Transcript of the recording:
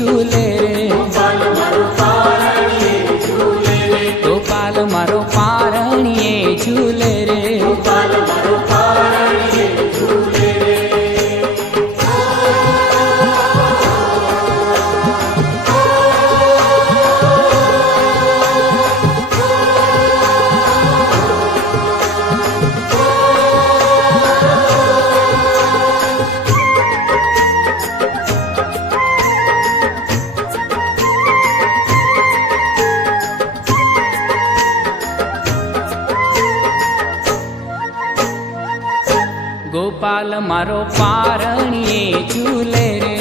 ઝૂલે રે, ગોપાલ મારો પારણીએ ઝૂલે રે, ગોપાલ મારો પારણીએ ઝૂલે રે, ગોપાલ મારો પારણીએ ઝૂલે રે. ગોપાલ મારો પારણીએ ઝૂલે રે,